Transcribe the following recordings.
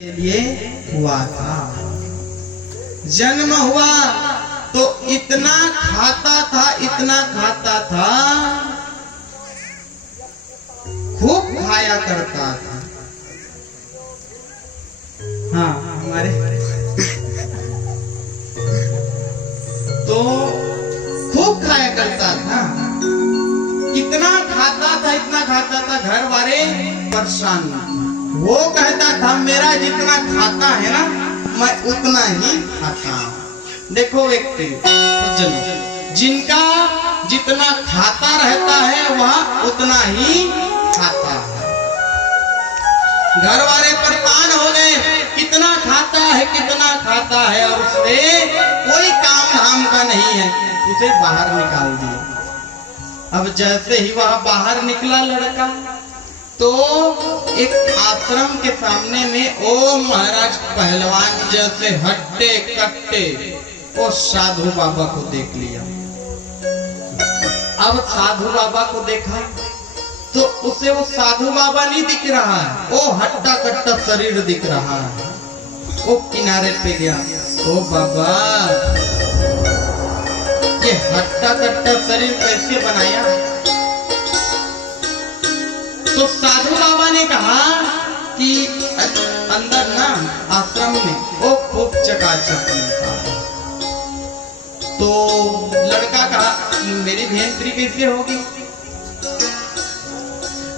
के लिए हुआ था। जन्म हुआ तो इतना खाता था, खूब खाया करता था। हाँ हमारे तो खूब खाया करता था, इतना खाता था घर वाले परेशान। वो कहता था मेरा जितना खाता है ना मैं उतना ही खाता हूं। देखो व्यक्ति जिनका जितना खाता रहता है वह उतना ही खाता है। घर वाले परेशान हो गए, कितना खाता है और उससे कोई काम धाम का नहीं है, उसे बाहर निकाल दिया। अब जैसे ही वह बाहर निकला लड़का तो एक आश्रम के सामने में ओ महाराज पहलवान जैसे हट्टे कट्टे वो साधु बाबा को देख लिया। अब साधु बाबा को देखा तो उसे वो साधु बाबा नहीं दिख रहा है, वो हट्टा कट्टा शरीर दिख रहा है। वो किनारे पे गया, ओ बाबा ये हट्टा कट्टा शरीर कैसे बनाया? तो साधु बाबा ने कहा कि अंदर ना आश्रम में वो खूब चकाचक था। तो लड़का कहा मेरी भेंतरी कैसे होगी?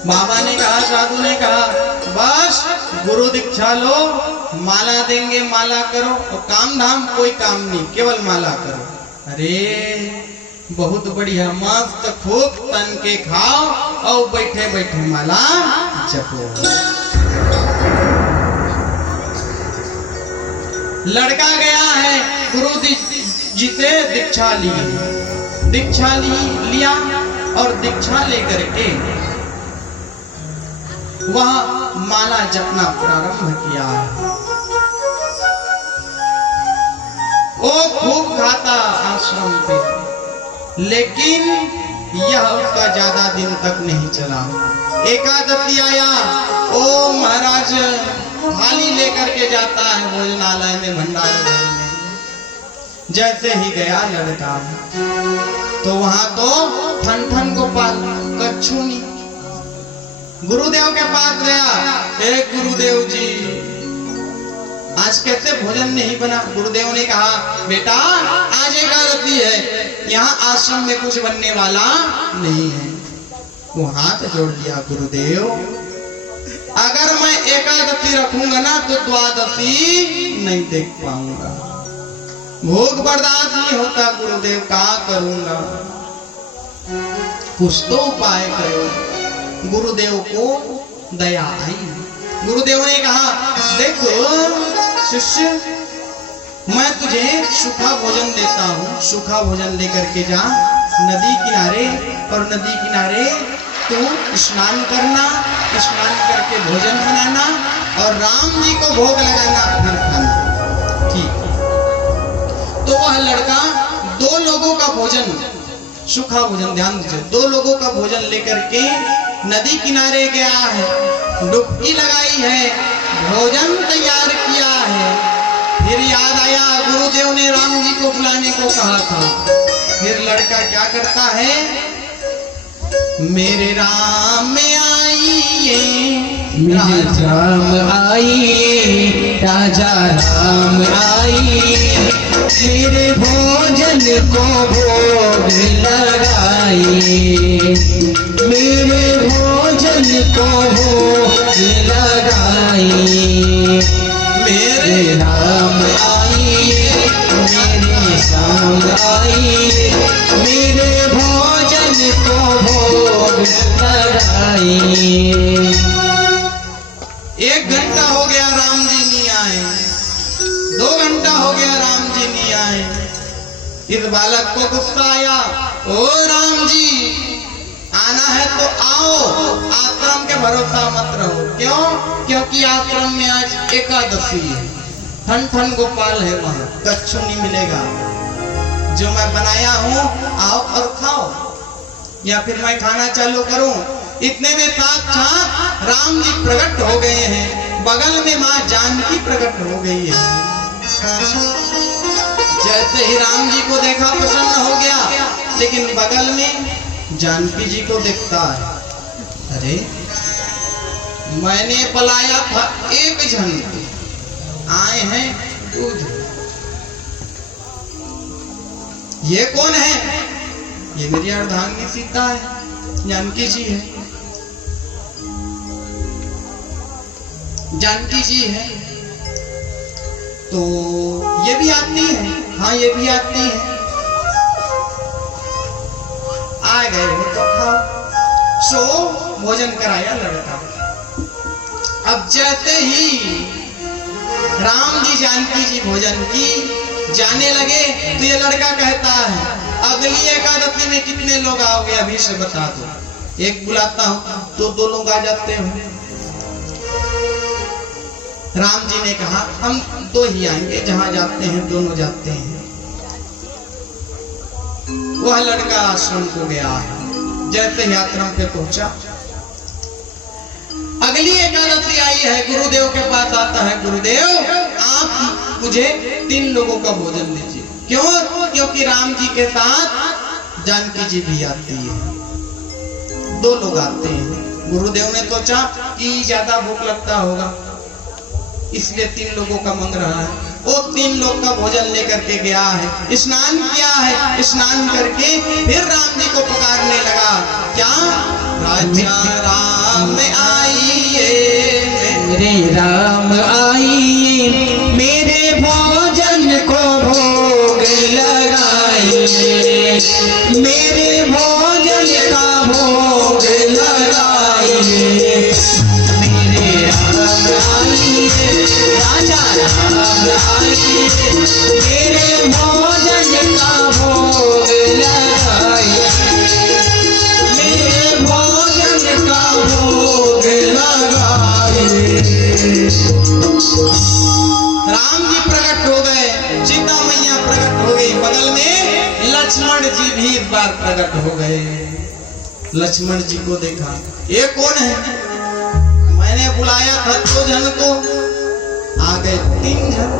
बाबा ने कहा, साधु ने कहा बस गुरु दीक्षा लो, माला देंगे माला करो, और काम धाम कोई काम नहीं, केवल माला करो। अरे बहुत बढ़िया, मस्त खूब तन के खाओ और बैठे बैठे माला जपो। लड़का गया है गुरु जी से दीक्षा लिया और दीक्षा लेकर के वह माला जपना प्रारंभ किया है। वो खूब खाता आश्रम पे, लेकिन यह उसका ज्यादा दिन तक नहीं चला। एकादशी आया, ओ महाराज थाली लेकर के जाता है भोजनालय में, भंडारे में। जैसे ही गया लड़का तो वहां तो ठन गोपाल कच्छुनी गुरुदेव के पास गया। हे गुरुदेव जी आज कैसे भोजन नहीं बना? गुरुदेव ने कहा बेटा आज एकादशी है, यहाँ आश्रम में कुछ बनने वाला नहीं है। वो हाथ जोड़ दिया, गुरुदेव अगर मैं एकादशी रखूंगा ना तो द्वादशी नहीं देख पाऊंगा, भूख बर्दाश्त नहीं होता। गुरुदेव क्या करूंगा, कुछ तो उपाय करो। गुरुदेव को दया आई। गुरुदेव ने कहा देखो शिष्य मैं तुझे सूखा भोजन देता हूँ, सूखा भोजन लेकर के जा नदी किनारे, और नदी किनारे तू स्नान करना, स्नान करके भोजन बनाना और राम जी को भोग लगाना, फिर खाना। ठीक। तो वह लड़का दो लोगों का भोजन, सूखा भोजन, ध्यान दीजिए, दो लोगों का भोजन लेकर के नदी किनारे गया है, डुबकी लगाई है, भोजन तैयार किया है। फिर याद आया गुरुदेव ने राम जी को बुलाने को कहा था। फिर लड़का क्या करता है, मेरे राम आइए, मेरे राम आइए, राजा राम आइए, मेरे भोजन को भोग लगाइए, मेरे भोजन को भोग लगाइए। मेरे राम आइए, मेरे श्याम आइए, मेरे भोजन को भोग लगाइए। 1 घंटा हो गया राम जी नहीं आए, 2 घंटा हो गया राम जी नहीं आए। इस बालक को गुस्सा आया, ओ राम जी आना है तो आओ, आश्रम के भरोसा मत रहो। क्यों? क्योंकि आश्रम में आज एकादशी है, ठन गोपाल है, वहां कच्छु नहीं मिलेगा। जो मैं बनाया हूँ आओ और खाओ, या फिर मैं खाना चालू करूं। इतने में साक्षात राम जी प्रकट हो गए हैं। बगल में माँ जानकी प्रकट हो गई है। जैसे ही राम जी को देखा प्रसन्न हो गया, लेकिन बगल में जानकी जी को देखता है, अरे मैंने पलाया था एक जन, आए हैं दो जन। ये कौन है? ये मेरी अर्धांगिनी सीता है, जानकी जी है, जानकी जी है। तो ये भी आती है, हाँ ये भी आती है। आ गए हो तो खाओ। सो भोजन कराया लड़का। अब जैसे ही राम जी जानकी जी भोजन की जाने लगे, तो ये लड़का कहता है, अगली एकादशी में कितने लोग आओगे अभी से बता दो। एक बुलाता हूं तो दो लोग आ जाते हो। राम जी ने कहा, हम दो ही आएंगे, जहां जाते हैं दोनों जाते हैं। वह लड़का आश्रम को गया है। जैसे ही आश्रम पे पहुंचा, अगली एकादशी आई है, गुरुदेव के पास आता है, गुरुदेव आप मुझे 3 लोगों का भोजन दीजिए। क्यों? क्योंकि राम जी के साथ जानकी जी भी आती है, 2 लोग आते हैं। गुरुदेव ने सोचा कि ज्यादा भूख लगता होगा, इसलिए 3 लोगों का मांग रहा है। वो 3 लोग का भोजन लेकर के गया है, स्नान किया है, स्नान करके फिर राम जी को पुकारने लगा। क्या? राजा राम आइए, मेरे राम आइए, मेरे भोजन को भोग लगाइए, मेरे भोजन का भोग लगाइए। मेरे राम आइए, राजा राम आइए, मेरे भोजन का भोग लगाइए, मेरे भोजन का भोग लगाइए। राम जी प्रकट हो गए, सीता मैया प्रकट हो गई, बगल में लक्ष्मण जी भी एक बार प्रकट हो गए। लक्ष्मण जी को देखा, ये कौन है? मैंने बुलाया था 2 जन को, आ गए 3 जन।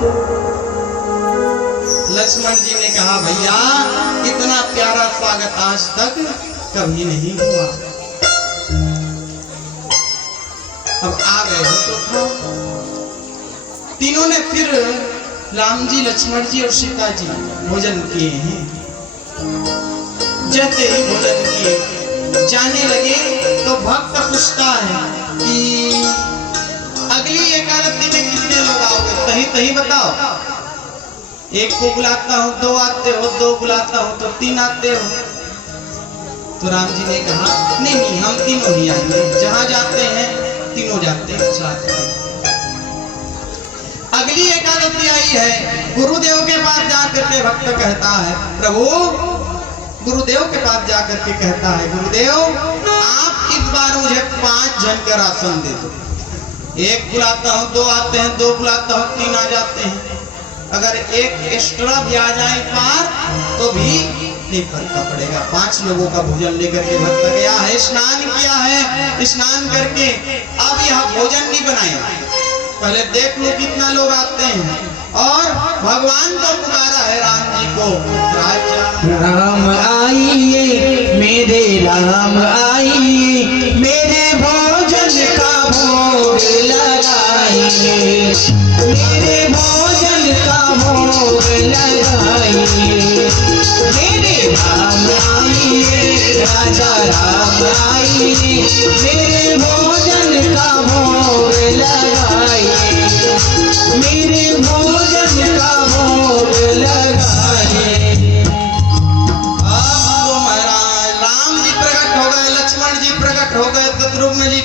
लक्ष्मण जी ने कहा, भैया इतना प्यारा स्वागत आज तक कभी नहीं हुआ, अब आ गए हो तो खाओ। तीनों ने फिर राम जी, लक्ष्मण जी और सीता जी भोजन किए हैं। जैसे ही भोजन किए जाने लगे, तो भक्त पूछता है कि अगली एकादशी में कितने लोग आओगे, सही सही बताओ। एक को बुलाता हूँ 2 आते हो, 2 बुलाता हूँ तो 3 आते हो। तो राम जी ने कहा, नहीं नहीं हम तीनों ही आएंगे, जहां जाते हैं तीनों जाते हैं साथ में। अगली एकादशी आई है, गुरुदेव के पास जाकर के भक्त कहता है, प्रभु गुरुदेव के पास जाकर के कहता है, गुरुदेव आप इस बार मुझे 5 जन का राशन दे दो। एक बुलाता हूँ 2 आते हैं, 2 बुलाता हूँ 3 आ जाते हैं। अगर एक एक्स्ट्रा भी आ जाए पार तो भी नहीं फर्क पड़ेगा। 5 लोगों का भोजन लेकर के भक्त गया है, स्नान किया है, स्नान करके अब यह भोजन नहीं बनाया, पहले देख लो कितना लोग आते हैं। और भगवान को पुकारा है राम जी को, राजा राम आइए, मेरे राम आइए, मेरे भोजन का भोग लगाइए, मेरे भोजन का भोग लगाइए। मेरे राम आइए, राजा राम आइए, मेरे भोजन का भोग लगाइए, मेरे भोजन का भोग लगाइए। राम जी प्रकट हो गए, लक्ष्मण जी प्रकट हो गए, शत्रुघ्न जी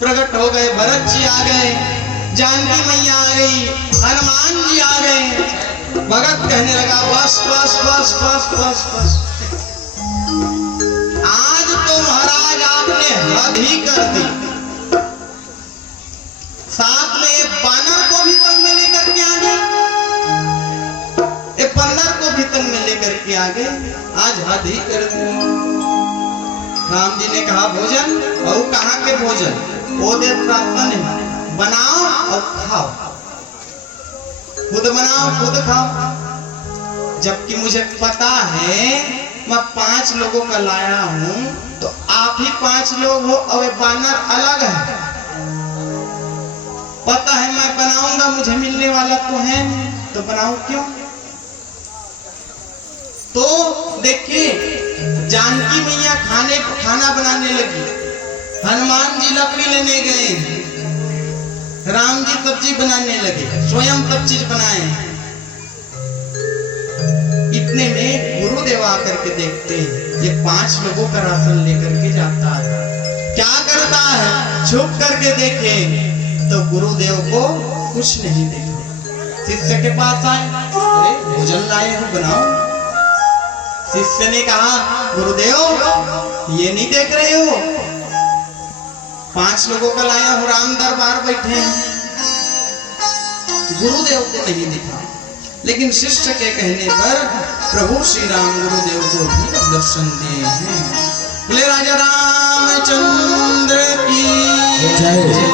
प्रकट हो गए, भरत जी आ गए, जानकी मैया आ गई, हनुमान जी आ गए। भगत कहने लगा, बस बस बस बस बस बस, आज तो महाराज आपने हद ही कर दी। साथ में एक बानर को भी तंग में लेकर के आ गए, एक बंदर को भी तंग में लेकर के आ गए, आज हद ही कर दी। राम जी ने कहा, भोजन? और कहाँ के भोजन? वो दे प्राप्त नहीं, बनाओ और खाओ, खुद बनाओ खुद खाओ। जबकि मुझे पता है मैं 5 लोगों का लाया हूं, तो आप ही 5 लोग हो और ये बानर अलग है। पता है मैं बनाऊंगा, मुझे मिलने वाला तो है नहीं, तो बनाऊं क्यों? तो देखिए, जानकी मैया खाना बनाने लगी, हनुमान जी लकड़ी लेने गए, राम जी सब्जी बनाने लगे, स्वयं सब चीज बनाए। इतने में गुरुदेव आकर के देखते हैं ये 5 लोगों का राशन लेकर के जाता है। क्या करता है? छुप करके देखे तो गुरुदेव को कुछ नहीं दिखा। शिष्य के पास आए, अरे भोजन लाए हो, बनाओ। शिष्य ने कहा, गुरुदेव ये नहीं देख रहे हो, 5 लोगों का लाया हूं, राम दरबार बैठे हैं। गुरुदेव को नहीं दिखा, लेकिन शिष्य के कहने पर प्रभु श्री राम गुरुदेव को भी दर्शन दिए हैं। बोले राजा रामचंद्र की जय।